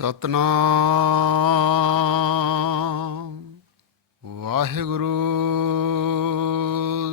ਸਤਨਾਮ। ਵਾਹਿਗੁਰੂ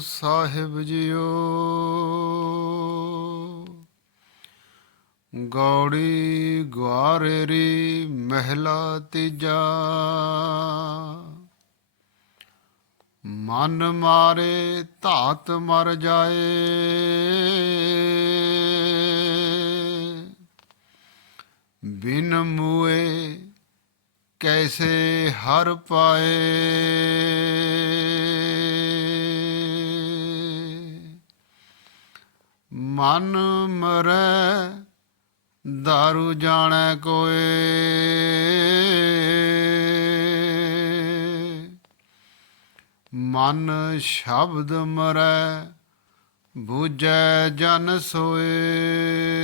ਸਾਹਿਬ ਜੀਓ। ਗੌੜੀ ਗੁਆਰੇਰੀ ਮਹਿਲਾ ਤੀਜਾ। ਮਨ ਮਾਰੇ ਧਾਤ ਮਰ ਜਾਏ। ਬਿਨ ਮੂਏ ਕੈਸੇ ਹਰ ਪਾਏ? ਮਨ ਮਰੈ ਦਾਰੂ ਜਾਣੈ ਕੋਏ? ਮਨ ਸ਼ਬਦ ਮਰੈ ਬੂਝੈ ਜਨ ਸੋਏ?